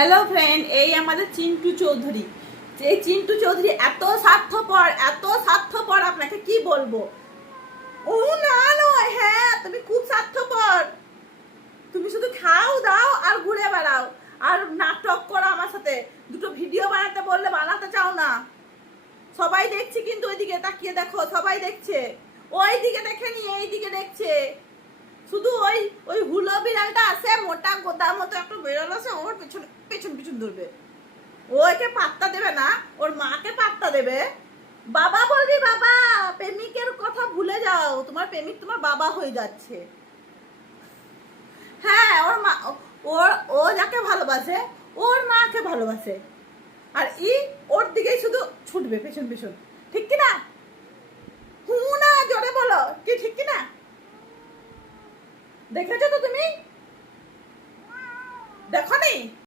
Hello friend, এই আমাদের চিন্টু চৌধুরী। এই চিন্টু চৌধুরী এত স্বার্থপর আপনাকে কি বলবো। ও না নয়, হ্যাঁ তুমি খুব স্বার্থপর। তুমি শুধু খাও দাও আর ঘুরে বেড়াও আর নাটক করো আমার সাথে। দুটো ভিডিও বানাতে বললে বানাতে চাও না। সবাই দেখছে, কিন্তু ওইদিকে তাকিয়ে দেখো, সবাই দেখছে। ওই দিকে দেখেনি, এই দিকে দেখছে। শুধু ওই ওই হুলো বিড়ালটা আছে, মোটা গোদার মতো একটা বিড়াল আছে, ওর পেছন পেছন পেছন ধরবে। ওকে পাত্তা দেবে না, ওর মাকে পাত্তা দেবে। বাবা বলবি, বাবা। প্রেমিকের কথা ভুলে যাও, তোমার প্রেমিক তোমার বাবা হয়ে যাচ্ছে। হ্যাঁ, ওর মা, ও যাকে ভালোবাসে ওর মাকে ভালোবাসে। আর ওর দিকেই শুধু ছুটবে পেছন পেছন। ঠিক কি না? না, জোরে বলো, কি ঠিক কি না? দেখেছো তো তুমি? দেখো নি?